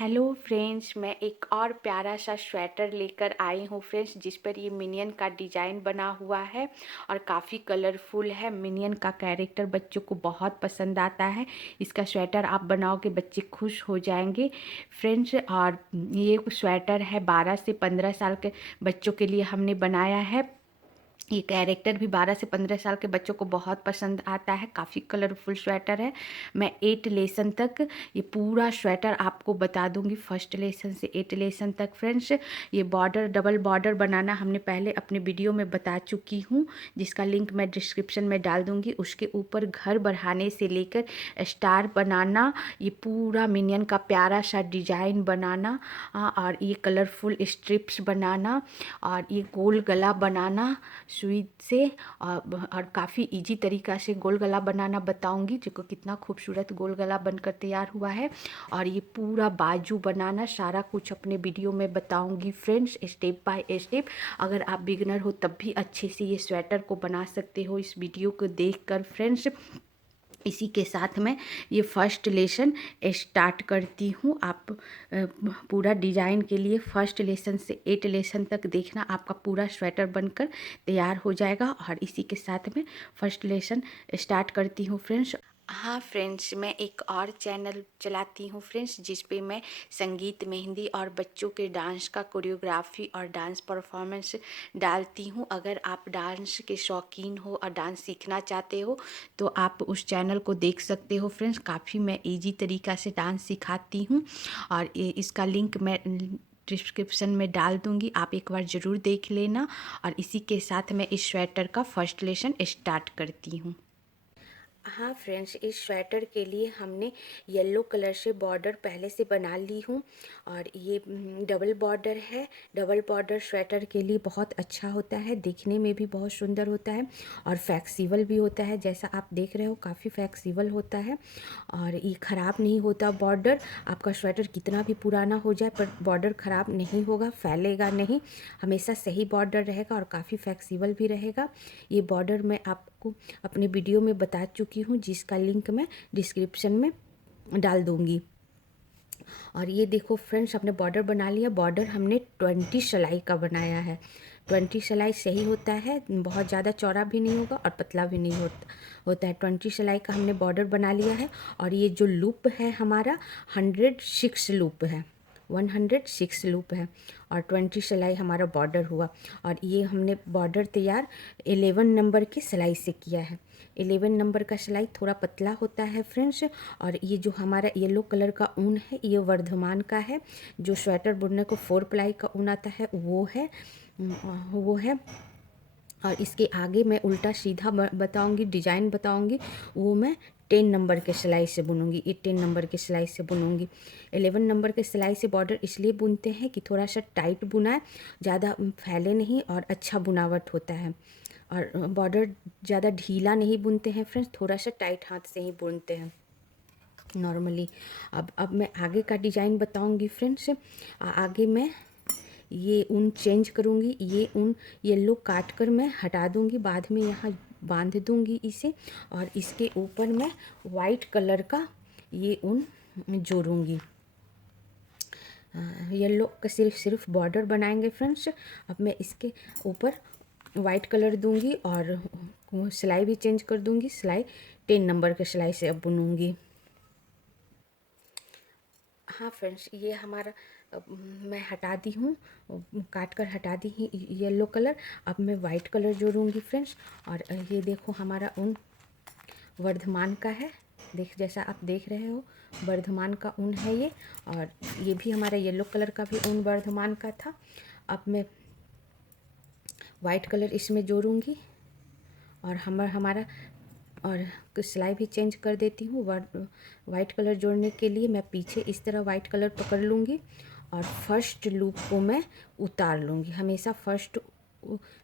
Hello friends, मैं एक और प्यारा सा स्वेटर लेकर आई हूँ फ्रेंड्स, जिस पर ये मिनियन का डिज़ाइन बना हुआ है और काफ़ी कलरफुल है। मिनियन का कैरेक्टर बच्चों को बहुत पसंद आता है। इसका स्वेटर आप बनाओगे, बच्चे खुश हो जाएंगे फ्रेंड्स। और ये स्वेटर है 12 से 15 साल के बच्चों के लिए हमने बनाया है। ये कैरेक्टर भी 12 से 15 साल के बच्चों को बहुत पसंद आता है। काफ़ी कलरफुल स्वेटर है। मैं 8 लेसन तक ये पूरा स्वेटर आपको बता दूंगी, फर्स्ट लेसन से 8 लेसन तक फ्रेंड्स। ये बॉर्डर, डबल बॉर्डर बनाना हमने पहले अपने वीडियो में बता चुकी हूँ, जिसका लिंक मैं डिस्क्रिप्शन में डाल दूंगी। उसके ऊपर घर बढ़ाने से लेकर स्टार बनाना, ये पूरा मिनियन का प्यारा सा डिजाइन बनाना, और ये कलरफुल स्ट्रिप्स बनाना, और ये गोल गला बनाना सुई से। और काफ़ी इजी तरीका से गोल गला बनाना बताऊंगी, जो कितना खूबसूरत गोल गला बनकर तैयार हुआ है। और ये पूरा बाजू बनाना, सारा कुछ अपने वीडियो में बताऊंगी फ्रेंड्स, स्टेप बाय स्टेप। अगर आप बिगनर हो तब भी अच्छे से ये स्वेटर को बना सकते हो इस वीडियो को देखकर फ्रेंड्स। इसी के साथ में ये फर्स्ट लेसन स्टार्ट करती हूँ। आप पूरा डिजाइन के लिए फर्स्ट लेसन से 8 लेसन तक देखना, आपका पूरा स्वेटर बनकर तैयार हो जाएगा। और इसी के साथ में फर्स्ट लेसन स्टार्ट करती हूँ फ्रेंड्स। हाँ फ्रेंड्स, मैं एक और चैनल चलाती हूँ फ्रेंड्स, जिस पे मैं संगीत, मेहंदी और बच्चों के डांस का कोरियोग्राफी और डांस परफॉर्मेंस डालती हूँ। अगर आप डांस के शौकीन हो और डांस सीखना चाहते हो तो आप उस चैनल को देख सकते हो फ्रेंड्स। काफ़ी मैं इजी तरीका से डांस सिखाती हूँ, और इसका लिंक मैं डिस्क्रिप्शन में डाल दूंगी, आप एक बार ज़रूर देख लेना। और इसी के साथ मैं इस स्वेटर का फर्स्ट लेसन स्टार्ट करती हूँ। हाँ फ्रेंड्स, इस स्वेटर के लिए हमने येलो कलर से बॉर्डर पहले से बना ली हूँ। और ये डबल बॉर्डर है। डबल बॉर्डर स्वेटर के लिए बहुत अच्छा होता है, दिखने में भी बहुत सुंदर होता है और फ्लेक्सिबल भी होता है। जैसा आप देख रहे हो, काफ़ी फ्लेक्सिबल होता है और ये ख़राब नहीं होता बॉर्डर। आपका स्वेटर कितना भी पुराना हो जाए पर बॉर्डर ख़राब नहीं होगा, फैलेगा नहीं, हमेशा सही बॉर्डर रहेगा और काफ़ी फ्लेक्सिबल भी रहेगा। ये बॉर्डर मैं आपको अपने वीडियो में बता चुकी हूँ, जिसका लिंक मैं डिस्क्रिप्शन में डाल दूँगी। और ये देखो फ्रेंड्स, हमने बॉर्डर बना लिया। बॉर्डर हमने 20 सिलाई का बनाया है। 20 सिलाई सही होता है, बहुत ज़्यादा चौड़ा भी नहीं होगा और पतला भी नहीं होता है। 20 सिलाई का हमने बॉर्डर बना लिया है। और ये जो लूप है हमारा 106 लूप है, 106 लूप है। और 20 सिलाई हमारा बॉर्डर हुआ। और ये हमने बॉर्डर तैयार 11 नंबर की सिलाई से किया है। 11 नंबर का सिलाई थोड़ा पतला होता है फ्रेंड्स। और ये जो हमारा येलो कलर का ऊन है, ये वर्धमान का है। जो स्वेटर बुनने को 4 प्लाई का ऊन आता है वो है। और इसके आगे मैं उल्टा सीधा बताऊंगी, डिजाइन बताऊंगी, वो मैं 10 नंबर के सिलाई से बुनूंगी। ये 10 नंबर के सिलाई से बुनूंगी। 11 नंबर के सिलाई से बॉर्डर इसलिए बुनते हैं कि थोड़ा सा टाइट बुनाए, ज़्यादा फैले नहीं और अच्छा बुनावट होता है। और बॉर्डर ज़्यादा ढीला नहीं बुनते हैं फ्रेंड्स, थोड़ा सा टाइट हाथ से ही बुनते हैं नॉर्मली। अब मैं आगे का डिज़ाइन बताऊंगी फ्रेंड्स। आगे मैं ये ऊन चेंज करूँगी। ये ऊन येलो काट कर मैं हटा दूँगी, बाद में यहाँ बांध दूँगी इसे। और इसके ऊपर मैं वाइट कलर का ये ऊन जोड़ूँगी। येलो का सिर्फ बॉर्डर बनाएंगे फ्रेंड्स। अब मैं इसके ऊपर वाइट कलर दूँगी और सिलाई भी चेंज कर दूँगी। सिलाई 10 नंबर के सिलाई से अब बुनूँगी। हाँ फ्रेंड्स, ये हमारा मैं हटा दी हूँ, काट कर हटा दी ही येलो कलर। अब मैं वाइट कलर जोड़ूंगी फ्रेंड्स। और ये देखो हमारा ऊन वर्धमान का है, जैसा आप देख रहे हो, वर्धमान का ऊन है ये। और ये भी हमारा येलो कलर का भी ऊन वर्धमान का था। अब मैं वाइट कलर इसमें जोड़ूंगी और हमारा और सिलाई भी चेंज कर देती हूँ। वाइट कलर जोड़ने के लिए मैं पीछे इस तरह वाइट कलर पकड़ लूँगी और फर्स्ट लूप को मैं उतार लूँगी। हमेशा फर्स्ट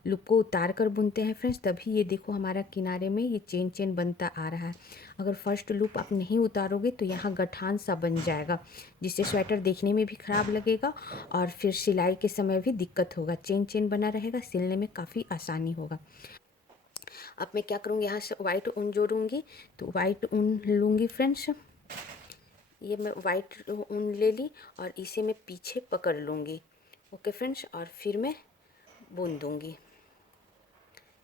लूप को उतार कर बुनते हैं फ्रेंड्स, तभी ये देखो हमारा किनारे में ये चेन बनता आ रहा है। अगर फर्स्ट लूप आप नहीं उतारोगे तो यहाँ गठान सा बन जाएगा, जिससे स्वेटर देखने में भी ख़राब लगेगा और फिर सिलाई के समय भी दिक्कत होगा। चेन बना रहेगा, सिलने में काफ़ी आसानी होगा। अब मैं क्या करूँगी, यहाँ से वाइट ऊन जोड़ूँगी। तो वाइट ऊन लूँगी फ्रेंड्स। ये मैं वाइट ऊन ले ली और इसे मैं पीछे पकड़ लूँगी। ओके फ्रेंड्स, और फिर मैं बुन दूँगी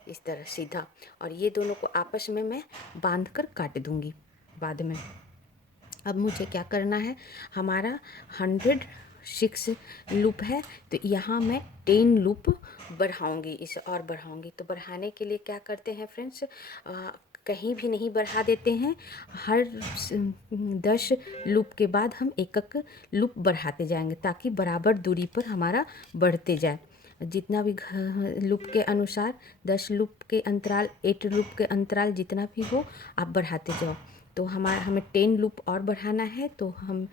इस तरह सीधा, और ये दोनों को आपस में मैं बांध कर काट दूँगी बाद में। अब मुझे क्या करना है, हमारा 106 लूप है, तो यहाँ मैं 10 लूप बढ़ाऊँगी, इसे और बढ़ाऊँगी। तो बढ़ाने के लिए क्या करते हैं फ्रेंड्स, कहीं भी नहीं बढ़ा देते हैं, हर 10 लूप के बाद हम एक एक लूप बढ़ाते जाएंगे ताकि बराबर दूरी पर हमारा बढ़ते जाए। जितना भी लूप के अनुसार 10 लूप के अंतराल, 8 लूप के अंतराल जितना भी हो आप बढ़ाते जाओ। तो हमें 10 लूप और बढ़ाना है, तो हम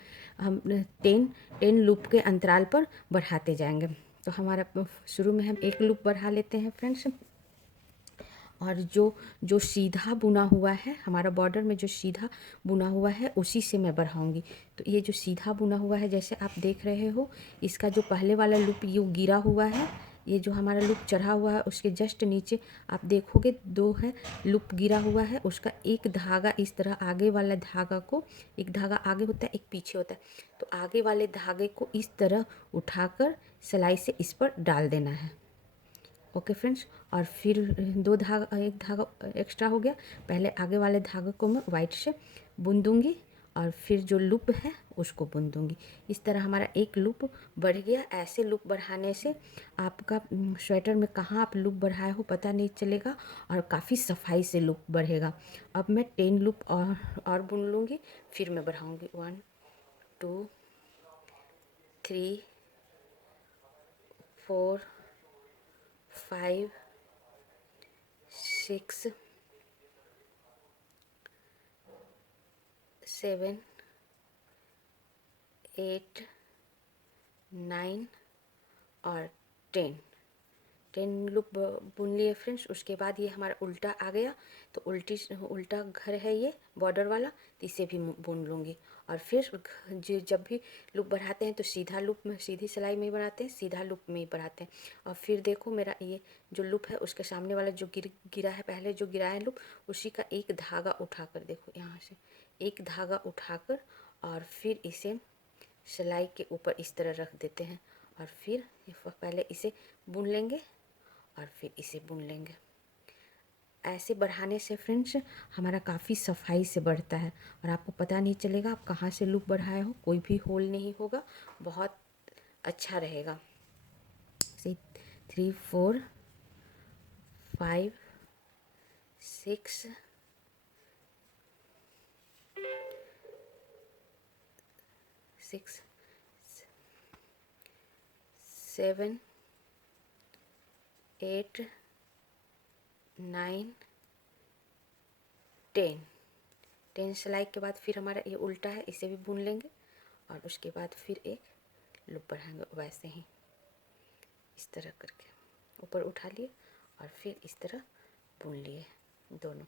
10 लूप के अंतराल पर बढ़ाते जाएंगे। तो हमारा शुरू में हम एक लूप बढ़ा लेते हैं फ्रेंड्स, और जो सीधा बुना हुआ है, हमारा बॉर्डर में जो सीधा बुना हुआ है उसी से मैं बढ़ाऊंगी। तो ये जो सीधा बुना हुआ है, जैसे आप देख रहे हो, इसका जो पहले वाला लूप ये गिरा हुआ है, ये जो हमारा लूप चढ़ा हुआ है उसके जस्ट नीचे आप देखोगे 2 है लूप गिरा हुआ है, उसका एक धागा इस तरह, आगे वाला धागा को, एक धागा आगे होता है एक पीछे होता है, तो आगे वाले धागे को इस तरह उठाकर सिलाई से इस पर डाल देना है। ओके फ्रेंड्स, और फिर एक धागा एक्स्ट्रा हो गया, पहले आगे वाले धागे को मैं वाइट से बुन दूंगी और फिर जो लूप है उसको बुन दूंगी। इस तरह हमारा एक लूप बढ़ गया। ऐसे लूप बढ़ाने से आपका स्वेटर में कहाँ आप लूप बढ़ाए हो पता नहीं चलेगा और काफ़ी सफाई से लूप बढ़ेगा। अब मैं 10 लूप और बुन लूँगी, फिर मैं बढ़ाऊँगी 1 2 3 4 5 6 7 8 9 और 10 लूप बुन लिए फ्रेंड्स। उसके बाद ये हमारा उल्टा आ गया, तो उल्टा घर है ये बॉर्डर वाला, तो इसे भी बुन लूँगी। और फिर जब भी लूप बढ़ाते हैं तो सीधा लूप में, सीधी सिलाई में ही बनाते हैं, सीधा लूप में ही बढ़ाते हैं। और फिर देखो मेरा ये जो लूप है उसके सामने वाला जो गिरा है, पहले जो गिरा है लूप, उसी का एक धागा उठाकर, देखो यहाँ से एक धागा उठाकर और फिर इसे सिलाई के ऊपर इस तरह रख देते हैं, और फिर पहले इसे बुन लेंगे और फिर इसे बुन लेंगे। ऐसे बढ़ाने से फ्रेंड्स हमारा काफ़ी सफाई से बढ़ता है और आपको पता नहीं चलेगा आप कहाँ से लूप बढ़ाए हो, कोई भी होल नहीं होगा, बहुत अच्छा रहेगा। 3 4 5 6 6 7 8 9 10 सिलाई के बाद फिर हमारा ये उल्टा है, इसे भी बुन लेंगे और उसके बाद फिर एक लूप बढ़ाएंगे, वैसे ही इस तरह करके ऊपर उठा लिए और फिर इस तरह बुन लिए दोनों।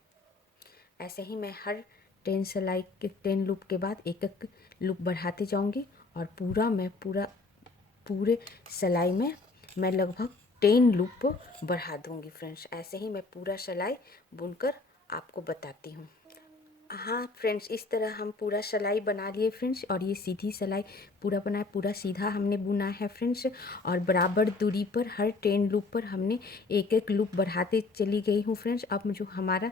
ऐसे ही मैं हर 10 सिलाई के 10 लूप के बाद एक एक लूप बढ़ाते जाऊंगी और पूरे सिलाई में मैं लगभग 10 लूप बढ़ा दूंगी फ्रेंड्स। ऐसे ही मैं पूरा सिलाई बुनकर आपको बताती हूँ। हाँ फ्रेंड्स, इस तरह हम पूरा सिलाई बना लिए फ्रेंड्स, और ये सीधी सिलाई पूरा बना, पूरा सीधा हमने बुना है फ्रेंड्स। और बराबर दूरी पर हर 10 लूप पर हमने एक एक लूप बढ़ाते चली गई हूँ फ्रेंड्स। अब जो हमारा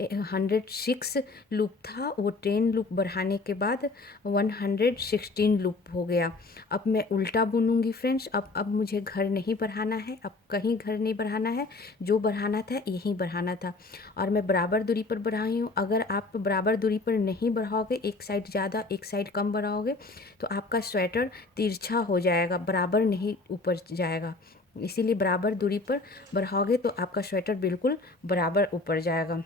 106 लूप था वो 10 लूप बढ़ाने के बाद 116 लूप हो गया। अब मैं उल्टा बुनूंगी फ्रेंड्स। अब मुझे घर नहीं बढ़ाना है, अब कहीं घर नहीं बढ़ाना है, जो बढ़ाना था यहीं बढ़ाना था और मैं बराबर दूरी पर बढ़ाई हूँ। अगर आप बराबर दूरी पर नहीं बढ़ाओगे, एक साइड ज़्यादा एक साइड कम बढ़ाओगे तो आपका स्वेटर तिरछा हो जाएगा, बराबर नहीं ऊपर जाएगा। इसीलिए बराबर दूरी पर बढ़ाओगे तो आपका स्वेटर बिल्कुल बराबर ऊपर जाएगा।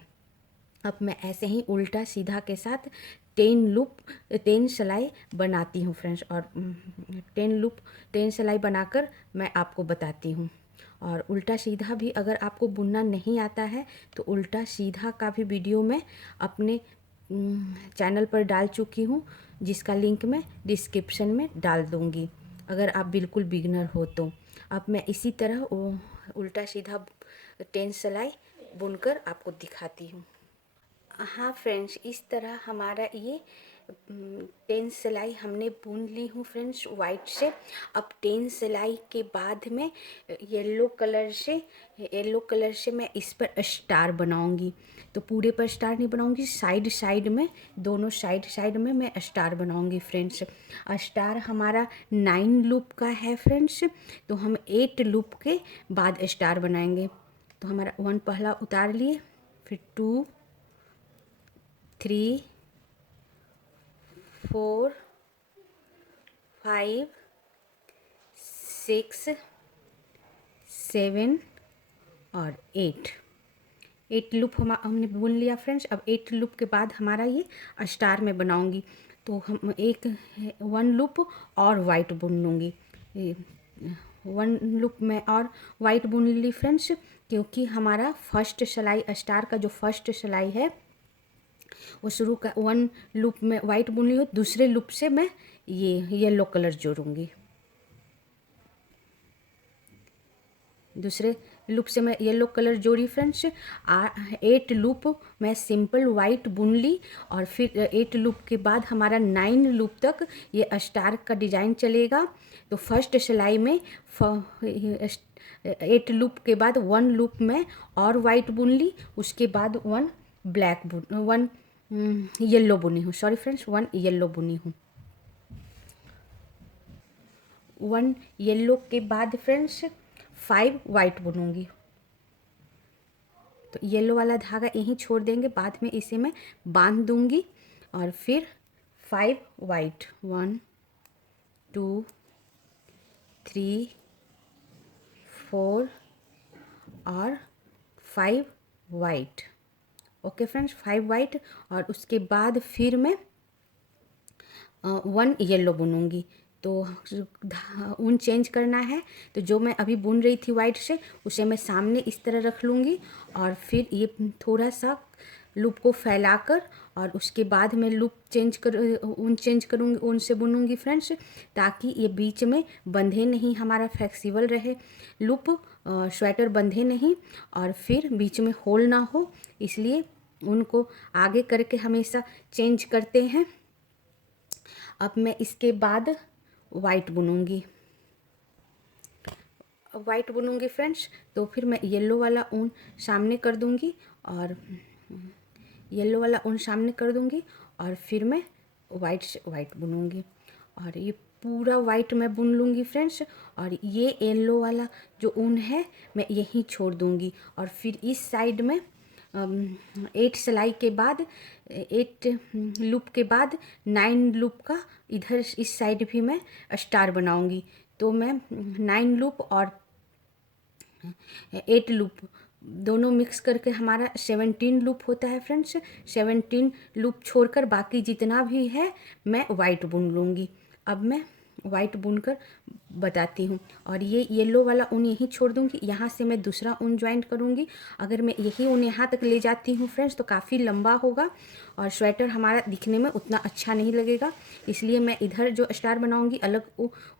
अब मैं ऐसे ही उल्टा सीधा के साथ 10 सिलाई बनाती हूँ फ्रेंड्स, और 10 सिलाई बनाकर मैं आपको बताती हूँ। और उल्टा सीधा भी अगर आपको बुनना नहीं आता है तो उल्टा सीधा का भी वीडियो मैं अपने चैनल पर डाल चुकी हूँ, जिसका लिंक मैं डिस्क्रिप्शन में डाल दूँगी अगर आप बिल्कुल बिगनर हो तो। अब मैं इसी तरह उल्टा सीधा 10 सिलाई बुनकर आपको दिखाती हूँ। हाँ फ्रेंड्स, इस तरह हमारा ये 10 सिलाई हमने बुन ली हूँ फ्रेंड्स वाइट से। अब 10 सिलाई के बाद में येलो कलर से मैं इस पर स्टार बनाऊंगी। तो पूरे पर स्टार नहीं बनाऊंगी, साइड साइड में, दोनों साइड में मैं स्टार बनाऊंगी फ्रेंड्स। स्टार हमारा 9 लूप का है फ्रेंड्स, तो हम 8 लूप के बाद स्टार बनाएंगे। तो हमारा 1 पहला उतार लिए, फिर 2 3 4 5 6 7 और 8 लूप हमने बुन लिया फ्रेंड्स। अब 8 लूप के बाद हमारा ये स्टार में बनाऊंगी। तो हम 1 लूप और वाइट बुन लूँगी। 1 लूप में और वाइट बुन ली फ्रेंड्स, क्योंकि हमारा फर्स्ट सिलाई स्टार का जो फर्स्ट सिलाई है वो शुरू का 1 लूप में वाइट बुन ली हो, दूसरे लूप से मैं ये येलो कलर जोड़ूंगी। दूसरे लूप से मैं येलो कलर जोड़ी फ्रेंड्स। 8 लूप मैं सिंपल वाइट बुन ली, और फिर 8 लूप के बाद हमारा 9 लूप तक ये स्टार का डिजाइन चलेगा। तो फर्स्ट सिलाई में 8 लूप के बाद 1 लूप में और वाइट बुन ली, उसके बाद 1 येलो बुनी हूँ, सॉरी फ्रेंड्स 1 येलो बुनी हूँ। 1 येलो के बाद फ्रेंड्स 5 वाइट बुनूंगी। तो येलो वाला धागा यहीं छोड़ देंगे, बाद में इसे मैं बांध दूंगी। और फिर 5 वाइट, 1 2 3 4 और 5 वाइट। ओके फ्रेंड्स, 5 वाइट, और उसके बाद फिर मैं 1 येलो बुनूंगी। तो ऊन चेंज करना है, तो जो मैं अभी बुन रही थी वाइट से, उसे मैं सामने इस तरह रख लूँगी, और फिर ये थोड़ा सा लूप को फैलाकर, और उसके बाद मैं ऊन चेंज करूँगी, ऊन से बुनूंगी फ्रेंड्स, ताकि ये बीच में बंधे नहीं, हमारा फ्लेक्सिबल रहे लूप, स्वेटर बंधे नहीं और फिर बीच में होल ना हो, इसलिए उनको आगे करके हमेशा चेंज करते हैं। अब मैं इसके बाद वाइट बुनूंगी फ्रेंड्स। तो फिर मैं येलो वाला ऊन सामने कर दूंगी, और फिर मैं वाइट बुनूंगी, और ये पूरा वाइट मैं बुन लूँगी फ्रेंड्स। और ये येलो वाला जो ऊन है मैं यहीं छोड़ दूँगी, और फिर इस साइड में 8 सिलाई के बाद 8 लूप के बाद 9 लूप का इधर इस साइड भी मैं स्टार बनाऊंगी। तो मैं 9 लूप और 8 लूप दोनों मिक्स करके हमारा 17 लूप होता है फ्रेंड्स। 17 लूप छोड़कर बाकी जितना भी है मैं वाइट बुन लूँगी। अब मैं वाइट बुनकर बताती हूँ, और ये येलो वाला ऊन यहीं छोड़ दूँगी, यहाँ से मैं दूसरा ऊन ज्वाइंट करूँगी। अगर मैं यही ऊन यहाँ तक ले जाती हूँ फ्रेंड्स तो काफ़ी लंबा होगा और स्वेटर हमारा दिखने में उतना अच्छा नहीं लगेगा, इसलिए मैं इधर जो स्टार बनाऊँगी अलग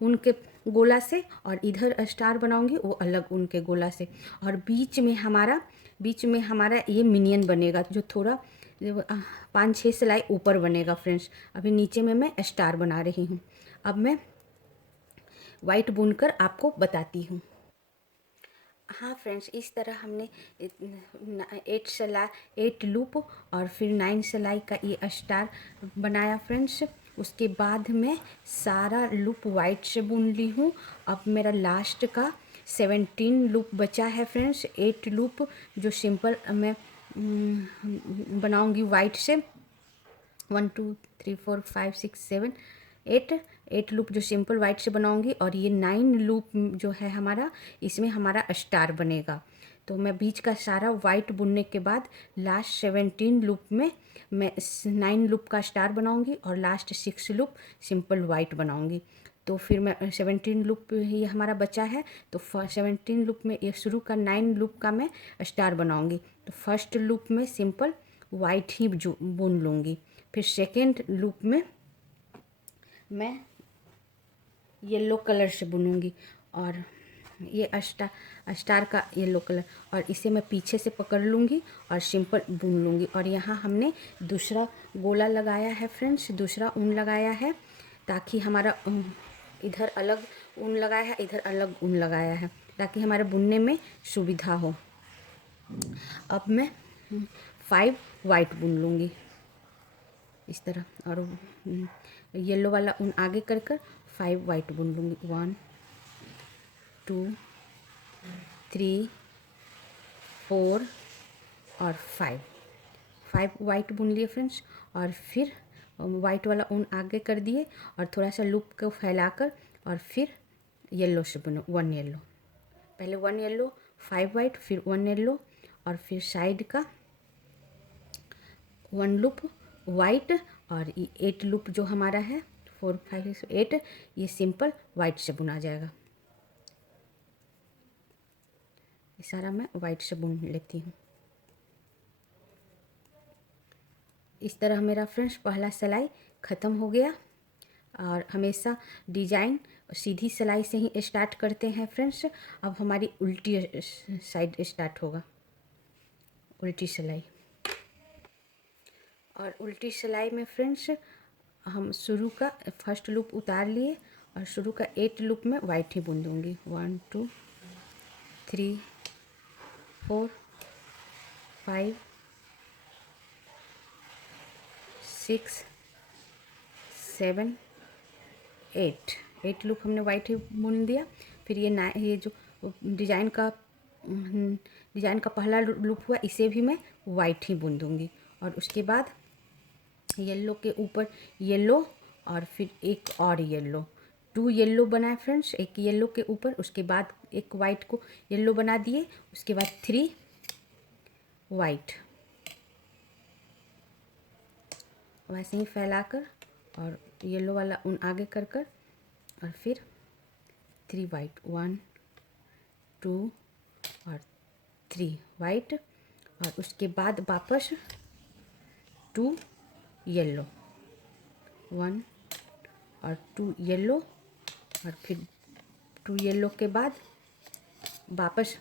ऊन के गोला से, और इधर स्टार बनाऊँगी वो अलग ऊन के गोला से, और बीच में हमारा ये मिनियन बनेगा जो थोड़ा 5-6 सिलाई ऊपर बनेगा फ्रेंड्स। अभी नीचे में मैं स्टार बना रही हूँ। अब मैं वाइट बुनकर आपको बताती हूँ। हाँ फ्रेंड्स, इस तरह हमने 8 लूप और फिर 9 सिलाई का ये स्टार बनाया फ्रेंड्स। उसके बाद मैं सारा लूप वाइट से बुन ली हूँ। अब मेरा लास्ट का 17 लूप बचा है फ्रेंड्स। 8 लूप जो सिंपल मैं बनाऊँगी वाइट से, 1 2 3 4 5 6 7 8 लूप जो सिंपल वाइट से बनाऊंगी, और ये 9 लूप जो है हमारा, इसमें हमारा स्टार बनेगा। तो मैं बीच का सारा वाइट बुनने के बाद लास्ट 17 लूप में मैं 9 लूप का स्टार बनाऊंगी और लास्ट 6 लूप सिंपल वाइट बनाऊंगी। तो फिर मैं 17 लूप ये हमारा बचा है, तो 17 लूप में ये शुरू का 9 लूप का मैं स्टार बनाऊंगी। तो फर्स्ट लूप में सिंपल वाइट ही बुन लूँगी। फिर सेकेंड लूप में मैं येलो कलर से बुनूंगी, और ये स्टार का येलो कलर, और इसे मैं पीछे से पकड़ लूँगी और सिंपल बुन लूँगी। और यहाँ हमने दूसरा गोला लगाया है फ्रेंड्स, दूसरा ऊन लगाया है, ताकि हमारा इधर अलग ऊन लगाया है, इधर अलग ऊन लगाया है, ताकि हमारे बुनने में सुविधा हो। अब मैं 5 वाइट बुन लूँगी इस तरह, और येलो वाला ऊन आगे कर 5 वाइट बुन लूँगी। 1 2 3 4 और 5 वाइट बुन लिए फ्रेंड्स। और फिर वाइट वाला ऊन आगे कर दिए और थोड़ा सा लूप को फैलाकर, और फिर येलो से बुनो 1 येलो, पहले 1 येलो 5 वाइट, फिर 1 येलो, और फिर साइड का 1 लूप वाइट, और 8 लूप जो हमारा है 4 5 6 8, ये सिंपल वाइट से बुना जाएगा। ये सारा मैं वाइट से बुन लेती हूँ। इस तरह मेरा फ्रेंड्स पहला सिलाई ख़त्म हो गया। और हमेशा डिजाइन सीधी सिलाई से ही स्टार्ट करते हैं फ्रेंड्स। अब हमारी उल्टी साइड स्टार्ट होगा, उल्टी सिलाई। और उल्टी सिलाई में फ्रेंड्स हम शुरू का फर्स्ट लूप उतार लिए, और शुरू का 8 लूप में वाइट ही बुन दूँगी। 1 2 3 4 5 6 7 8 लूप हमने वाइट ही बुन दिया। फिर ये जो डिजाइन का पहला लूप हुआ, इसे भी मैं वाइट ही बुन दूँगी। और उसके बाद येलो के ऊपर येलो, और फिर एक और येलो, 2 येलो बनाए फ्रेंड्स, एक येलो के ऊपर, उसके बाद एक वाइट को येलो बना दिए, उसके बाद 3 वाइट, वैसे ही फैलाकर, और येलो वाला ऊन आगे कर और फिर 3 वाइट, 1 2 और 3 वाइट, और उसके बाद वापस 2 येलो, 1 और 2 येलो, और फिर 2 येलो के बाद वापस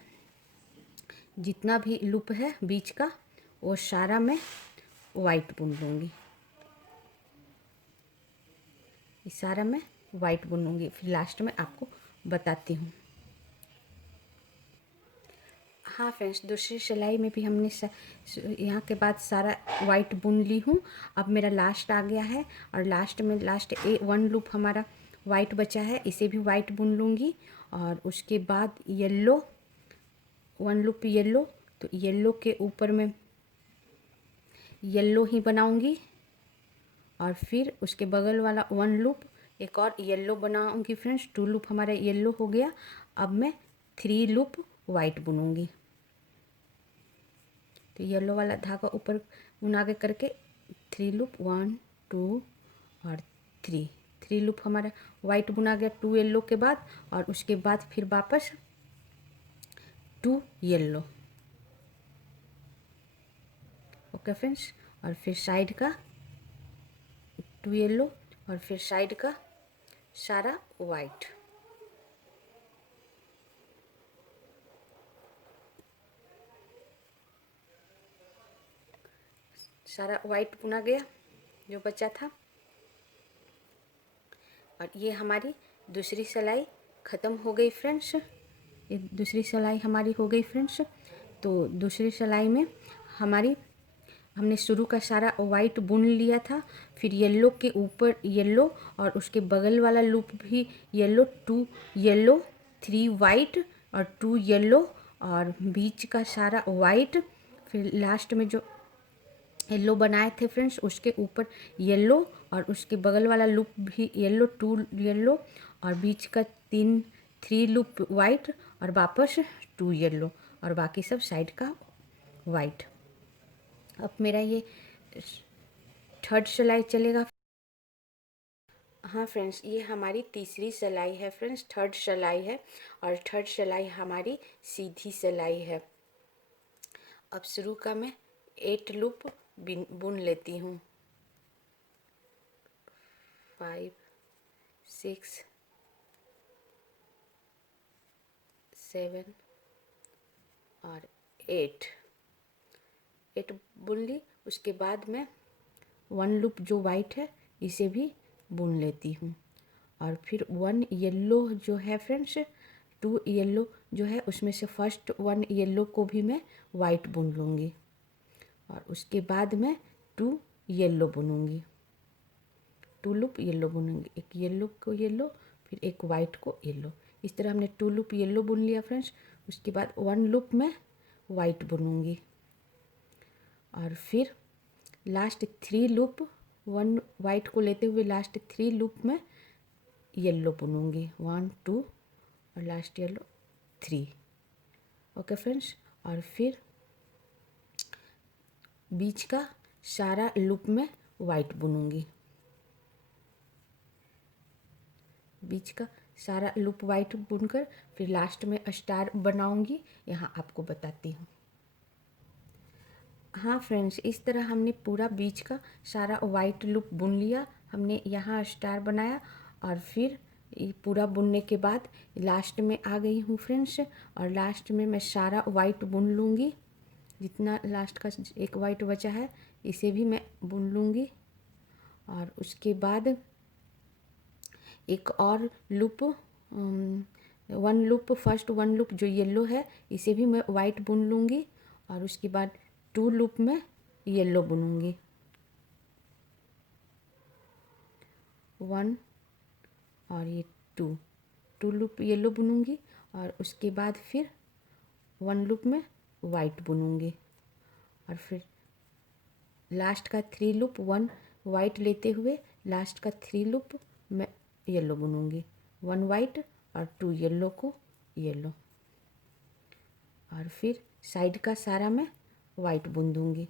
जितना भी लूप है बीच का, वो सारा मैं वाइट बुन लूँगी। ये सारा मैं वाइट बुनूँगी, फिर लास्ट में आपको बताती हूँ। हाँ फ्रेंड्स, दूसरी सिलाई में भी हमने यहाँ के बाद सारा वाइट बुन ली हूँ। अब मेरा लास्ट आ गया है, और लास्ट में 1 लूप हमारा वाइट बचा है, इसे भी वाइट बुन लूँगी। और उसके बाद येलो 1 लूप येलो, तो येलो के ऊपर मैं येलो ही बनाऊँगी, और फिर उसके बगल वाला 1 लूप एक और येलो बनाऊँगी फ्रेंड्स। 2 लूप हमारा येलो हो गया। अब मैं 3 लूप वाइट बुनूँगी, तो येलो वाला धागा ऊपर ऊन आगे करके 3 लूप 1 2 और 3 लूप हमारा वाइट बुना गया 2 येलो के बाद, और उसके बाद फिर वापस 2 येलो। ओके फ्रेंड्स, और फिर साइड का 2 येलो, और फिर साइड का सारा वाइट। सारा वाइट बुना गया जो बचा था। और ये हमारी दूसरी सिलाई ख़त्म हो गई फ्रेंड्स। ये दूसरी सिलाई हमारी हो गई फ्रेंड्स। तो दूसरी सिलाई में हमने शुरू का सारा वाइट बुन लिया था, फिर येलो के ऊपर येलो, और उसके बगल वाला लूप भी येलो, 2 येलो 3 वाइट और 2 येलो, और बीच का सारा वाइट। फिर लास्ट में जो येलो बनाए थे फ्रेंड्स, उसके ऊपर येलो, और उसके बगल वाला लूप भी येलो, 2 येलो, और बीच का 3 लूप वाइट, और वापस 2 येलो, और बाकी सब साइड का वाइट। अब मेरा ये 3rd सिलाई चलेगा। हाँ फ्रेंड्स, ये हमारी तीसरी सिलाई है फ्रेंड्स, 3rd सिलाई है, और 3rd सिलाई हमारी सीधी सिलाई है। अब शुरू का मैं 8 लूप बुन लेती हूँ। 5 6 7 और 8 बुन ली। उसके बाद मैं 1 लूप जो वाइट है इसे भी बुन लेती हूँ। और फिर 1 येलो जो है फ्रेंड्स, 2 येलो जो है उसमें से फर्स्ट 1 येलो को भी मैं वाइट बुन लूँगी। और उसके बाद मैं 2 येलो बुनूँगी, 2 लूप येलो बुनूँगी, एक येलो को येलो फिर एक वाइट को येलो। इस तरह हमने 2 लूप येलो बुन लिया फ्रेंड्स। उसके बाद 1 लूप मैं वाइट बुनूँगी और फिर लास्ट 3 लूप 1 वाइट को लेते हुए लास्ट 3 लूप में येलो बुनूँगी, 1 2 और लास्ट येलो 3। Okay friends. और फिर बीच का सारा लूप में वाइट बुनूँगी, बीच का सारा लूप वाइट बुनकर फिर लास्ट में स्टार बनाऊँगी। यहाँ आपको बताती हूँ। हाँ फ्रेंड्स, इस तरह हमने पूरा बीच का सारा वाइट लूप बुन लिया। हमने यहाँ स्टार बनाया और फिर पूरा बुनने के बाद लास्ट में आ गई हूँ फ्रेंड्स। और लास्ट में मैं सारा वाइट बुन लूँगी, जितना लास्ट का एक वाइट बचा है इसे भी मैं बुन लूँगी। और उसके बाद एक और लूप 1 लूप फर्स्ट 1 लूप जो येलो है इसे भी मैं वाइट बुन लूँगी। और उसके बाद 2 लूप में येलो बुनूँगी, 1 और ये 2 लूप येलो बुनूँगी। और उसके बाद फिर 1 लूप में वाइट बुनूँगी। और फिर लास्ट का 3 लूप 1 वाइट लेते हुए लास्ट का 3 लूप मैं येलो बुनूँगी, 1 वाइट और 2 येलो को येलो। और फिर साइड का सारा मैं वाइट बुन दूँगी।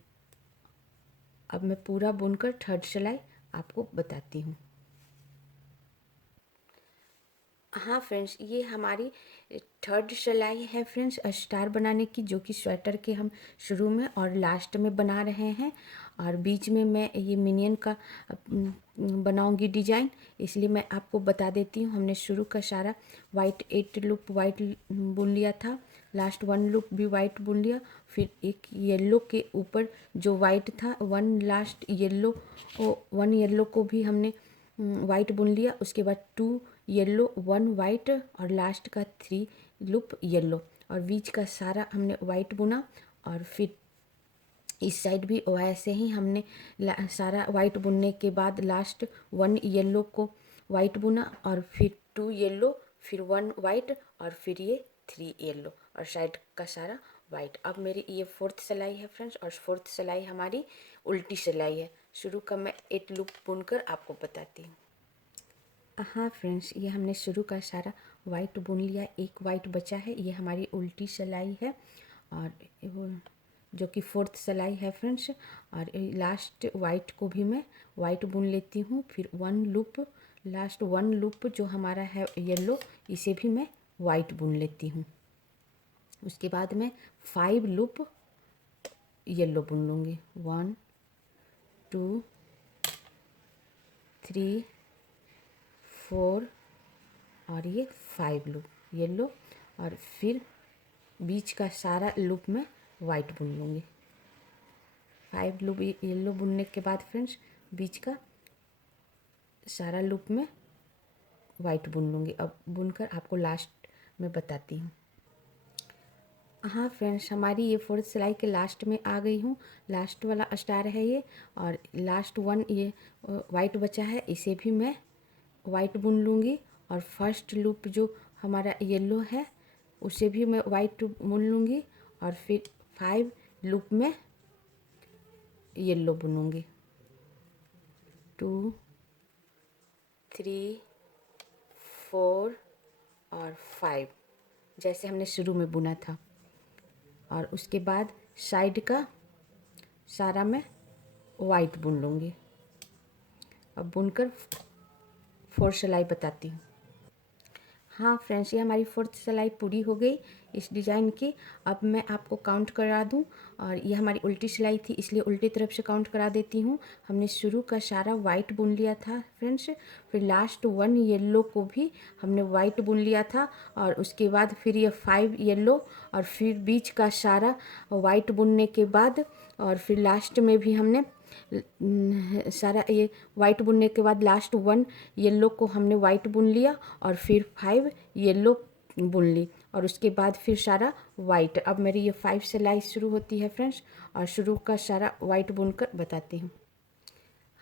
अब मैं पूरा बुनकर थर्ड सिलाई आपको बताती हूँ। हाँ फ्रेंड्स, ये हमारी थर्ड सिलाई है फ्रेंड्स स्टार बनाने की, जो कि स्वेटर के हम शुरू में और लास्ट में बना रहे हैं। और बीच में मैं ये मिनियन का बनाऊंगी डिजाइन, इसलिए मैं आपको बता देती हूँ। हमने शुरू का सारा वाइट 8 लूप वाइट बुन लिया था, लास्ट 1 लूप भी वाइट बुन लिया। फिर एक येलो के ऊपर जो वाइट था 1 लास्ट येलो 1 येलो को भी हमने वाइट बुन लिया। उसके बाद 2 येलो 1 वाइट और लास्ट का 3 लूप येलो और बीच का सारा हमने वाइट बुना। और फिर इस साइड भी वैसे ही हमने सारा वाइट बुनने के बाद लास्ट 1 येलो को वाइट बुना और फिर 2 येलो फिर 1 वाइट और फिर ये 3 येलो और साइड का सारा वाइट। अब मेरी ये 4th सिलाई है फ्रेंड्स और 4th सिलाई हमारी उल्टी सिलाई है। शुरू का मैं 8 लूप बुनकर आपको बताती हूँ। हाँ फ्रेंड्स, ये हमने शुरू का सारा वाइट बुन लिया, एक वाइट बचा है, ये हमारी उल्टी सिलाई है और वो जो कि 4th सिलाई है फ्रेंड्स। और लास्ट वाइट को भी मैं वाइट बुन लेती हूँ। फिर 1 लूप लास्ट 1 लूप जो हमारा है येलो इसे भी मैं वाइट बुन लेती हूँ। उसके बाद मैं 5 लूप येलो बुन लूँगी, 1 2 3 4 और ये 5 लूप येलो। और फिर बीच का सारा लूप में वाइट बुन लूँगी। 5 लूप येलो बुनने के बाद फ्रेंड्स बीच का सारा लूप में वाइट बुन लूँगी। अब बुनकर आपको लास्ट में बताती हूँ। हाँ फ्रेंड्स, हमारी ये 4th सिलाई के लास्ट में आ गई हूँ। लास्ट वाला स्टार है ये और लास्ट 1 ये वाइट बचा है, इसे भी मैं वाइट बुन लूँगी। और फर्स्ट लूप जो हमारा येलो है उसे भी मैं वाइट बुन लूँगी। और फिर 5 लूप में येलो बुनूँगी, 2 3 4 और 5 जैसे हमने शुरू में बुना था। और उसके बाद साइड का सारा मैं वाइट बुन लूँगी। अब बुनकर 4 सिलाई बताती हूँ। हाँ फ्रेंड्स, ये हमारी 4th सिलाई पूरी हो गई इस डिज़ाइन की। अब मैं आपको काउंट करा दूँ, और ये हमारी उल्टी सिलाई थी इसलिए उल्टी तरफ से काउंट करा देती हूँ। हमने शुरू का सारा वाइट बुन लिया था फ्रेंड्स, फिर लास्ट 1 येलो को भी हमने वाइट बुन लिया था, और उसके बाद फिर ये 5 येलो, और फिर बीच का सारा वाइट बुनने के बाद, और फिर लास्ट में भी हमने सारा ये वाइट बुनने के बाद लास्ट 1 येलो को हमने वाइट बुन लिया, और फिर 5 येलो बुन ली, और उसके बाद फिर सारा वाइट। अब मेरी ये 5 सिलाई शुरू होती है फ्रेंड्स, और शुरू का सारा वाइट बुनकर बताती हूँ।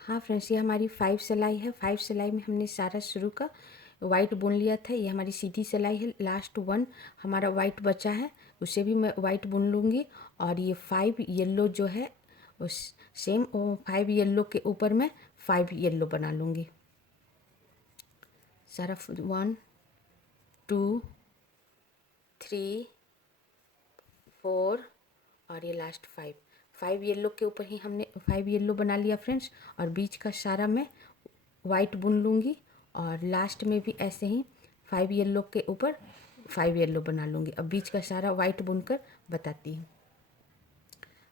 हाँ फ्रेंड्स, ये हमारी 5 सिलाई है। 5 सिलाई में हमने सारा शुरू का वाइट बुन लिया था। ये हमारी सीधी सिलाई है। लास्ट 1 हमारा वाइट बचा है, उसे भी मैं वाइट बुन लूँगी, और ये 5 येलो जो है उस सेम 5 येलो के ऊपर मैं 5 येलो बना लूँगी। सारा 1 2 3 4 और ये लास्ट 5 येलो के ऊपर ही हमने 5 येलो बना लिया फ्रेंड्स, और बीच का सारा मैं वाइट बुन लूँगी, और लास्ट में भी ऐसे ही 5 येलो के ऊपर 5 येलो बना लूँगी। अब बीच का सारा वाइट बुनकर बताती हूँ।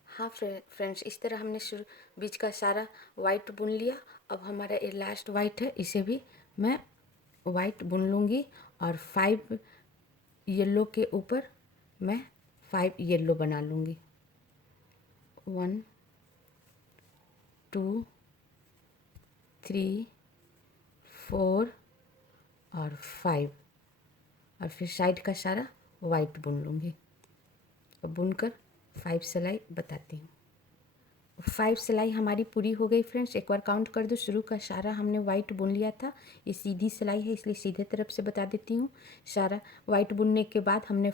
हाँ फ्रेंड्स, इस तरह हमने शुरू बीच का सारा वाइट बुन लिया। अब हमारा ये लास्ट वाइट है, इसे भी मैं वाइट बुन लूँगी, और 5 येलो के ऊपर मैं 5 येलो बना लूँगी। 1 2 3 4 और 5, और फिर साइड का सारा वाइट बुन लूँगी। अब बुनकर 5 सिलाई बताती हूँ। 5 सिलाई हमारी पूरी हो गई फ्रेंड्स। एक बार काउंट कर दो। शुरू का सारा हमने वाइट बुन लिया था। ये सीधी सिलाई है इसलिए सीधे तरफ से बता देती हूँ। सारा वाइट बुनने के बाद हमने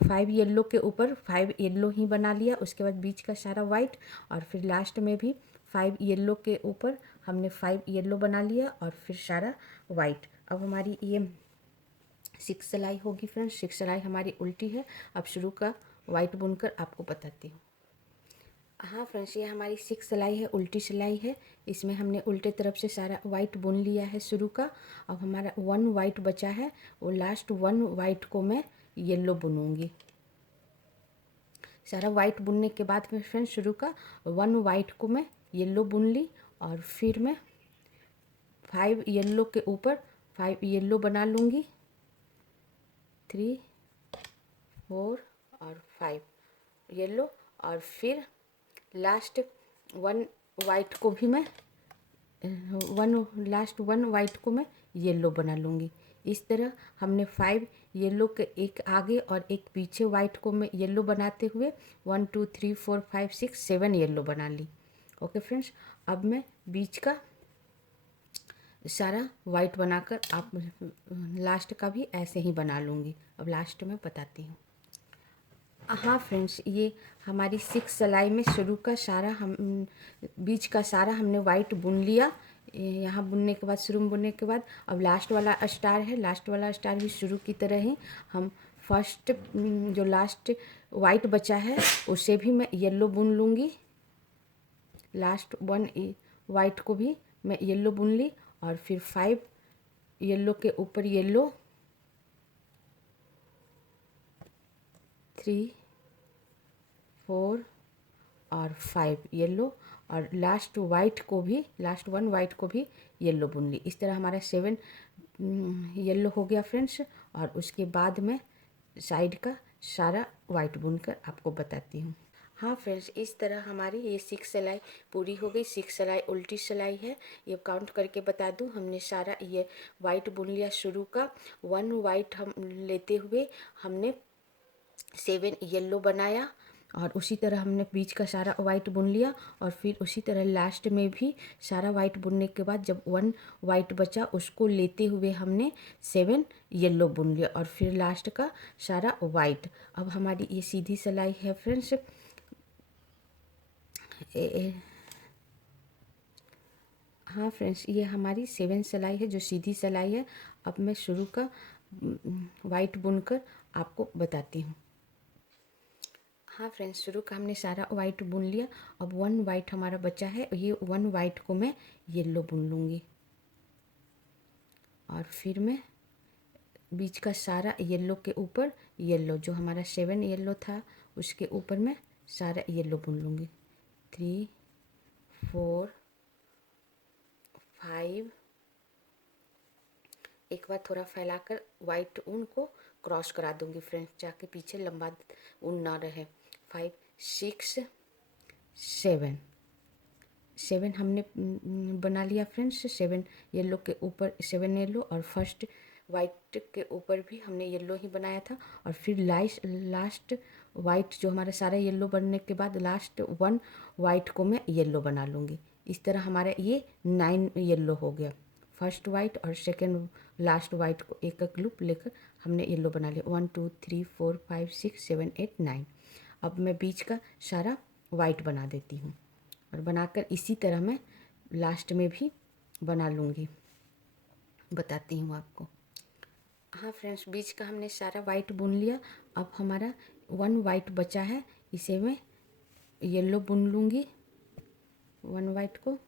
5 येलो के ऊपर 5 येलो ही बना लिया। उसके बाद बीच का सारा वाइट, और फिर लास्ट में भी 5 येलो के ऊपर हमने 5 येलो बना लिया, और फिर सारा वाइट। अब हमारी ये 6 सिलाई होगी फ्रेंड्स। 6 सिलाई हमारी उल्टी है। अब शुरू का वाइट बुनकर आपको बताती हूँ। हाँ फ्रेंड्स, ये हमारी 6 सिलाई है, उल्टी सिलाई है। इसमें हमने उल्टे तरफ से सारा वाइट बुन लिया है शुरू का। अब हमारा 1 वाइट बचा है, वो लास्ट 1 वाइट को मैं येलो बुनूंगी। सारा वाइट बुनने के बाद में फ्रेंड्स शुरू का 1 वाइट को मैं येलो बुन ली, और फिर मैं 5 येलो के ऊपर 5 येलो बना लूँगी। 3 4 और 5 येलो, और फिर लास्ट 1 वाइट को भी मैं लास्ट 1 वाइट को मैं येलो बना लूँगी। इस तरह हमने 5 येलो के एक आगे और एक पीछे वाइट को मैं येलो बनाते हुए 1 2 3 4 5 6 7 येलो बना ली। ओके फ्रेंड्स, अब मैं बीच का सारा वाइट बनाकर आप लास्ट का भी ऐसे ही बना लूँगी। अब लास्ट में बताती हूँ। हाँ फ्रेंड्स, ये हमारी 6 सिलाई में शुरू का सारा हम बीच का सारा हमने वाइट बुन लिया। यहाँ बुनने के बाद शुरू में बुनने के बाद अब लास्ट वाला स्टार है। लास्ट वाला स्टार भी शुरू की तरह ही हम फर्स्ट जो लास्ट वाइट बचा है उसे भी मैं येलो बुन लूँगी। लास्ट 1 वाइट को भी मैं येलो बुन ली, और फिर 5 येलो के ऊपर येलो, 3 4 और 5 येलो, और लास्ट वाइट को भी लास्ट 1 वाइट को भी येलो बुन ली। इस तरह हमारा 7 येलो हो गया फ्रेंड्स। और उसके बाद मैं साइड का सारा वाइट बुनकर आपको बताती हूँ। हाँ फ्रेंड्स, इस तरह हमारी ये 6 सिलाई पूरी हो गई। 6 सिलाई उल्टी सिलाई है। ये काउंट करके बता दूँ, हमने सारा ये वाइट बुन लिया। शुरू का 1 वाइट हम लेते हुए हमने 7 येलो बनाया, और उसी तरह हमने बीच का सारा वाइट बुन लिया, और फिर उसी तरह लास्ट में भी सारा वाइट बुनने के बाद जब 1 वाइट बचा उसको लेते हुए हमने 7 येलो बुन लिया, और फिर लास्ट का सारा वाइट। अब हमारी ये सीधी सिलाई है फ्रेंड्स। हाँ फ्रेंड्स, ये हमारी 7 सिलाई है जो सीधी सिलाई है। अब मैं शुरू का वाइट बुनकर आपको बताती हूँ। हाँ फ्रेंड्स, शुरू का हमने सारा वाइट बुन लिया। अब 1 वाइट हमारा बचा है, ये 1 वाइट को मैं येलो बुन लूँगी, और फिर मैं बीच का सारा येलो के ऊपर येलो, जो हमारा 7 येलो था उसके ऊपर मैं सारा येलो बुन लूँगी। 3 4 5। एक बार थोड़ा फैलाकर वाइट ऊन को क्रॉस करा दूंगी फ्रेंड्स, जाके पीछे लंबा ऊन ना रहे। 5 6 7 7 हमने बना लिया फ्रेंड्स। 7 येलो के ऊपर 7 येलो, और फर्स्ट वाइट के ऊपर भी हमने येलो ही बनाया था। और फिर लास्ट वाइट, जो हमारा सारा येलो बनने के बाद लास्ट 1 वाइट को मैं येलो बना लूँगी। इस तरह हमारा ये 9 येलो हो गया। फर्स्ट वाइट और सेकेंड लास्ट वाइट को एक एक लूप लेकर हमने येलो बना लिया। 1 2 3 4 5 6 7 8 9। अब मैं बीच का सारा वाइट बना देती हूँ, और बनाकर इसी तरह मैं लास्ट में भी बना लूँगी, बताती हूँ आपको। हाँ फ्रेंड्स, बीच का हमने सारा वाइट बुन लिया। अब हमारा 1 वाइट बचा है, इसे मैं येलो बुन लूँगी। 1 वाइट को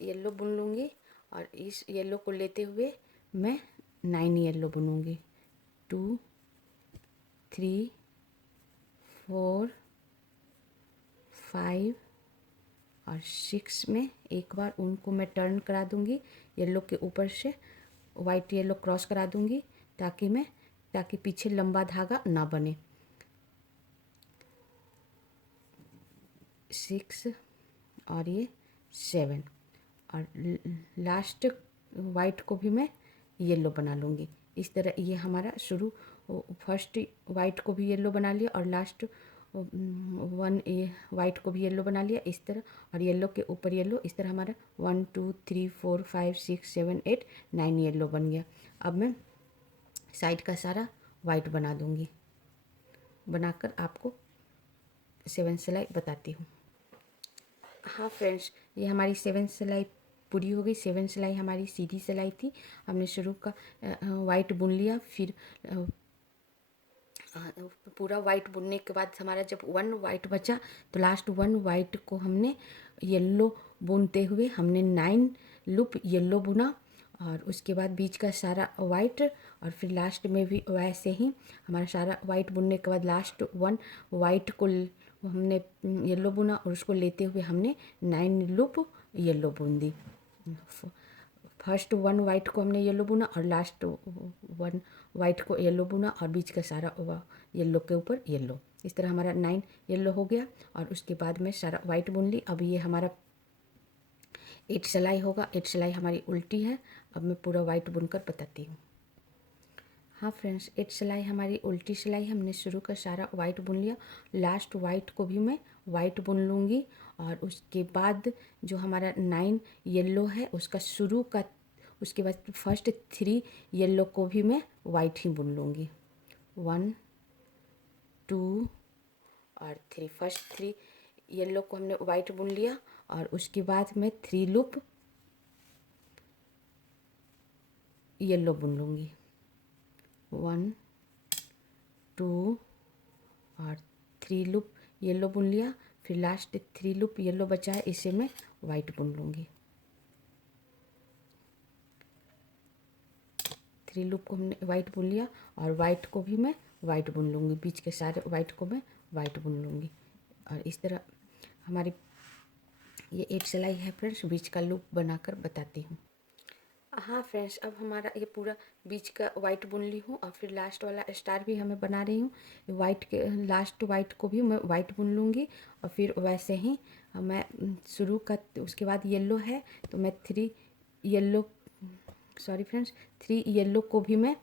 येलो बुन लूँगी, और इस येलो को लेते हुए मैं 9 येलो बुनूँगी। 2 3 4 5 और 6 में एक बार उनको मैं टर्न करा दूँगी, येलो के ऊपर से वाइट येलो क्रॉस करा दूँगी, ताकि पीछे लंबा धागा ना बने। 6 और ये 7, और लास्ट वाइट को भी मैं येलो बना लूँगी। इस तरह ये हमारा फर्स्ट वाइट को भी येलो बना लिया, और लास्ट 1 ये वाइट को भी येलो बना लिया इस तरह, और येलो के ऊपर येलो। इस तरह हमारा 1 2 3 4 5 6 7 8 9 येलो बन गया। अब मैं साइड का सारा वाइट बना दूँगी, बनाकर आपको 7 सिलाई बताती हूँ। हाँ फ्रेंड्स, ये हमारी 7 सिलाई पूरी हो गई। 7 सिलाई हमारी सीधी सिलाई थी। हमने शुरू का वाइट बुन लिया, फिर पूरा वाइट बुनने के बाद हमारा जब 1 वाइट बचा, तो लास्ट 1 वाइट को हमने येलो बुनते हुए हमने 9 लूप येलो बुना, और उसके बाद बीच का सारा वाइट, और फिर लास्ट में भी वैसे ही हमारा सारा वाइट बुनने के बाद लास्ट 1 वाइट को हमने येलो बुना, और उसको लेते हुए हमने 9 लूप येलो बुन दी। फर्स्ट 1 वाइट को हमने येलो बुना, और लास्ट 1 वाइट को येलो बुना, और बीच का सारा येलो के ऊपर येलो। इस तरह हमारा 9 येलो हो गया, और उसके बाद में सारा वाइट बुन ली। अब ये हमारा 8 सिलाई होगा। 8 सिलाई हमारी उल्टी है। अब मैं पूरा वाइट बुनकर बताती हूँ। हाँ फ्रेंड्स, 8 सिलाई हमारी उल्टी सिलाई। हमने शुरू का सारा वाइट बुन लिया, लास्ट वाइट को भी मैं वाइट बुन लूँगी, और उसके बाद जो हमारा 9 येलो है उसका शुरू का, उसके बाद फर्स्ट 3 येलो को भी मैं वाइट ही बुन लूँगी। 1 2 और 3। फर्स्ट 3 येलो को हमने वाइट बुन लिया, और उसके बाद मैं 3 लूप येलो बुन लूँगी। 1 2 और 3 लूप येलो बुन लिया, फिर लास्ट 3 लूप येलो बचा है, इसे मैं वाइट बुन लूँगी। 3 लूप को हमने वाइट बुन लिया, और वाइट को भी मैं वाइट बुन लूँगी। बीच के सारे वाइट को मैं वाइट बुन लूँगी, और इस तरह हमारी ये 8 सिलाई है फ्रेंड्स। बीच का लूप बनाकर बताती हूँ। हाँ फ्रेंड्स, अब हमारा ये पूरा बीच का वाइट बुन ली हूँ, और फिर लास्ट वाला स्टार भी हमें बना रही हूँ। वाइट के लास्ट वाइट को भी मैं वाइट बुन लूँगी, और फिर वैसे ही मैं शुरू का, उसके बाद येलो है तो मैं 3 येलो, सॉरी फ्रेंड्स, 3 येलो को भी मैं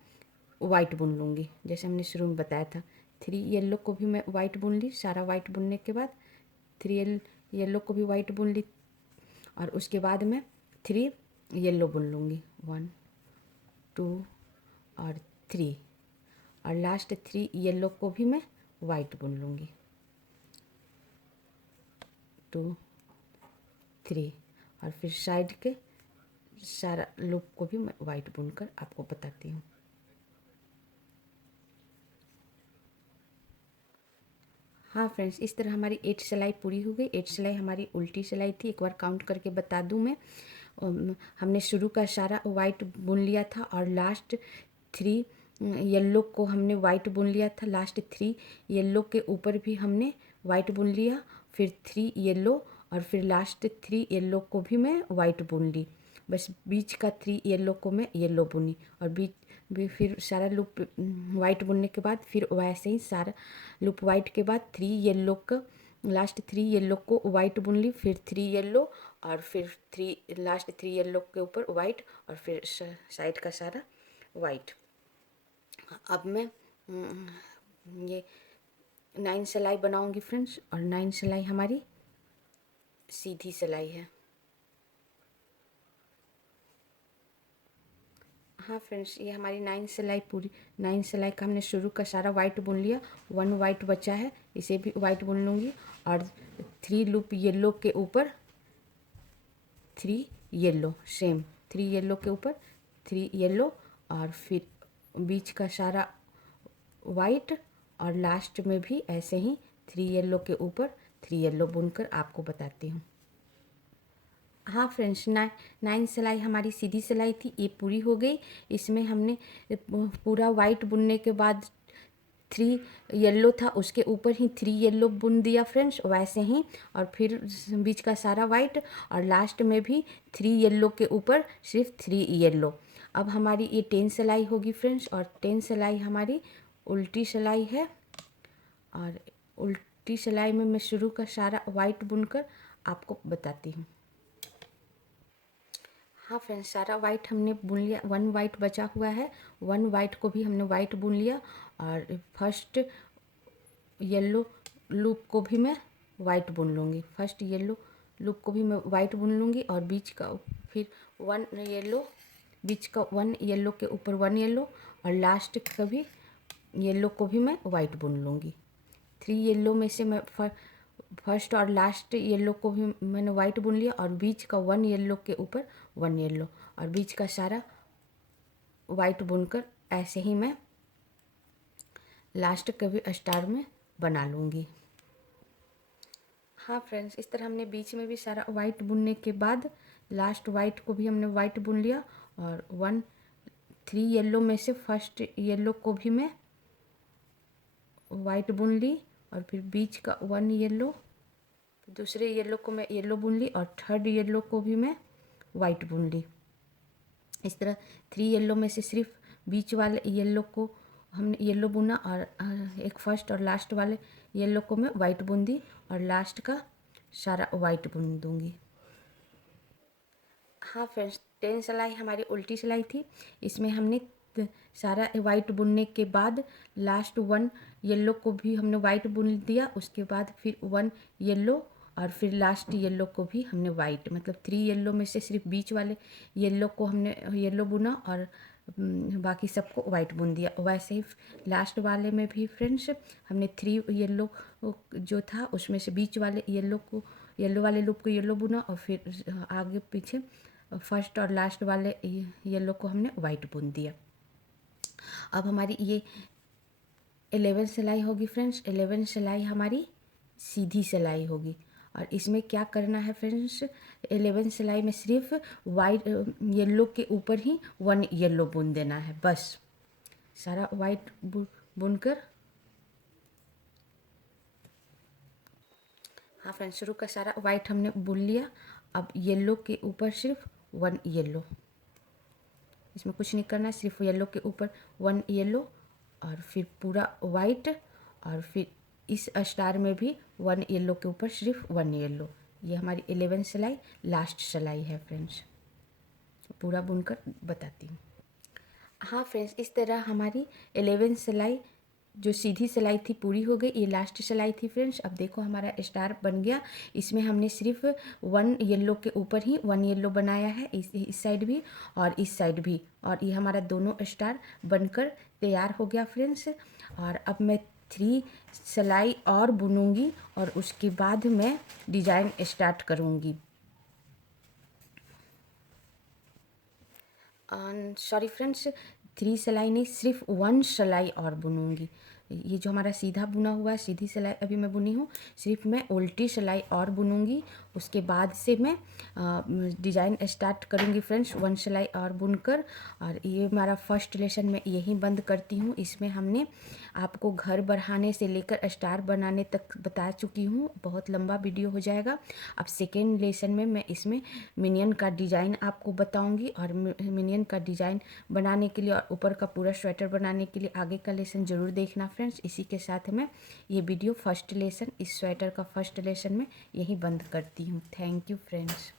वाइट बुन लूँगी, जैसे हमने शुरू में बताया था। 3 येलो को भी मैं वाइट बुन ली। सारा वाइट बुनने के बाद 3 येलो को भी वाइट बुन ली, और उसके बाद मैं 3 येलो बुन लूँगी। 1 2 और 3, और लास्ट 3 येलो को भी मैं वाइट बुन लूँगी। 2 3, और फिर साइड के सारा लूप को भी मैं वाइट बुनकर आपको बताती हूँ। हाँ फ्रेंड्स, इस तरह हमारी 8 सिलाई पूरी हो गई। 8 सिलाई हमारी उल्टी सिलाई थी। एक बार काउंट करके बता दूँ मैं। हमने शुरू का सारा वाइट बुन लिया था, और लास्ट 3 येलो को हमने वाइट बुन लिया था, लास्ट 3 येलो के ऊपर भी हमने वाइट बुन लिया, फिर 3 येलो और फिर लास्ट 3 येलो को भी मैं वाइट बुन ली। बस बीच का 3 येलो को मैं येलो बुनी और बीच फिर सारा लूप वाइट बुनने के बाद फिर वैसे ही सारा लूप वाइट के बाद 3 येलो का लास्ट 3 येलो को वाइट बुन ली, फिर 3 येलो और फिर 3 लास्ट 3 येलो के ऊपर वाइट और फिर साइड का सारा वाइट। अब मैं ये 9 सिलाई बनाऊंगी फ्रेंड्स, और 9 सिलाई हमारी सीधी सिलाई है। हाँ फ्रेंड्स, ये हमारी 9 सिलाई पूरी 9 सिलाई का हमने शुरू का सारा वाइट बुन लिया, 1 वाइट बचा है, इसे भी वाइट बुन लूँगी और 3 लूप येलो के ऊपर 3 येलो, सेम 3 येलो के ऊपर 3 येलो और फिर बीच का सारा वाइट और लास्ट में भी ऐसे ही 3 येलो के ऊपर 3 येलो बुनकर आपको बताती हूँ। हाँ फ्रेंड्स, 9 सिलाई हमारी सीधी सिलाई थी, ये पूरी हो गई। इसमें हमने पूरा वाइट बुनने के बाद 3 येलो था, उसके ऊपर ही 3 येलो बुन दिया फ्रेंड्स, वैसे ही, और फिर बीच का सारा वाइट और लास्ट में भी 3 येलो के ऊपर सिर्फ 3 येलो। अब हमारी ये 10 सिलाई होगी फ्रेंड्स, और 10 सिलाई हमारी उल्टी सिलाई है, और उल्टी सिलाई में मैं शुरू का सारा वाइट बुनकर आपको बताती हूँ। हाँ फ्रेंड्स, सारा वाइट हमने बुन लिया, 1 वाइट बचा हुआ है, 1 वाइट को भी हमने वाइट बुन लिया और फर्स्ट येलो लूप को भी मैं वाइट बुन लूँगी, फर्स्ट येलो लूप को भी मैं वाइट बुन लूँगी और बीच का फिर 1 येलो, बीच का 1 येलो के ऊपर 1 येलो और लास्ट का भी येलो को भी मैं वाइट बुन लूँगी। 3 येलो में से मैं फर्स्ट और लास्ट येलो को भी मैंने वाइट बुन लिया और बीच का 1 येलो के ऊपर 1 येलो और बीच का सारा वाइट बुनकर ऐसे ही मैं लास्ट का भी स्टार में बना लूँगी। हाँ फ्रेंड्स, इस तरह हमने बीच में भी सारा वाइट बुनने के बाद लास्ट वाइट को भी हमने वाइट बुन लिया और 3 येलो में से फर्स्ट येलो को भी मैं वाइट बुन ली और फिर बीच का 1 येलो, दूसरे येलो को मैं येलो बुन ली और थर्ड येलो को भी मैं वाइट बुन ली। इस तरह 3 येलो में से सिर्फ बीच वाले येलो को हमने येलो बुना और एक फर्स्ट और लास्ट वाले येलो को मैं वाइट बुन दी और लास्ट का सारा वाइट बुन दूंगी। हाँ फ्रेंड्स, 10 सिलाई हमारी उल्टी सिलाई थी, इसमें हमने सारा वाइट बुनने के बाद लास्ट 1 येलो को भी हमने वाइट बुन दिया, उसके बाद फिर 1 येलो और फिर लास्ट येलो को भी हमने वाइट, मतलब 3 येलो में से सिर्फ बीच वाले येलो को हमने येलो बुना और बाकी सबको वाइट बुन दिया। वैसे ही लास्ट वाले में भी फ्रेंड्स हमने 3 येलो जो था उसमें से बीच वाले येलो को, येलो वाले लूप को येलो बुना और फिर आगे पीछे फर्स्ट और लास्ट वाले येलो को हमने वाइट बुन दिया। अब हमारी ये 11 सिलाई होगी फ्रेंड्स, 11 सिलाई हमारी सीधी सिलाई होगी और इसमें क्या करना है फ्रेंड्स, 11 सिलाई में सिर्फ वाइट येलो के ऊपर ही 1 येलो बुन देना है, बस सारा वाइट बुनकर। हाँ फ्रेंड्स, शुरू का सारा वाइट हमने बुन लिया, अब येलो के ऊपर सिर्फ 1 येलो, इसमें कुछ नहीं करना, सिर्फ येलो के ऊपर 1 येलो और फिर पूरा वाइट और फिर इस स्टार में भी 1 येलो के ऊपर सिर्फ 1 येलो। ये हमारी 11 सिलाई लास्ट सिलाई है फ्रेंड्स, पूरा बुनकर बताती हूँ। हाँ फ्रेंड्स, इस तरह हमारी 11 सिलाई जो सीधी सिलाई थी पूरी हो गई, ये लास्ट सिलाई थी फ्रेंड्स। अब देखो हमारा स्टार बन गया, इसमें हमने सिर्फ 1 येलो के ऊपर ही 1 येलो बनाया है, इस साइड भी और इस साइड भी, और ये हमारा दोनों स्टार बनकर तैयार हो गया फ्रेंड्स। और अब मैं 3 सिलाई और बुनूंगी और उसके बाद मैं डिजाइन स्टार्ट करूंगी। सॉरी फ्रेंड्स, 3 सिलाई नहीं, सिर्फ 1 सिलाई और बुनूंगी, ये जो हमारा सीधा बुना हुआ है, सीधी सिलाई अभी मैं बुनी हूँ, सिर्फ मैं उल्टी सिलाई और बुनूंगी, उसके बाद से मैं डिज़ाइन स्टार्ट करूँगी फ्रेंड्स, 1 सिलाई और बुनकर। और ये हमारा फर्स्ट लेसन मैं यहीं बंद करती हूँ। इसमें हमने आपको घर बढ़ाने से लेकर स्टार बनाने तक बता चुकी हूँ, बहुत लंबा वीडियो हो जाएगा। अब सेकेंड लेसन में मैं इसमें मिनियन का डिज़ाइन आपको बताऊँगी, और मिनियन का डिज़ाइन बनाने के लिए और ऊपर का पूरा स्वेटर बनाने के लिए आगे का लेसन ज़रूर देखना फ्रेंड्स। इसी के साथ मैं ये वीडियो फर्स्ट लेसन, इस स्वेटर का फर्स्ट लेसन में यहीं बंद करती हूँ। Thank you friends.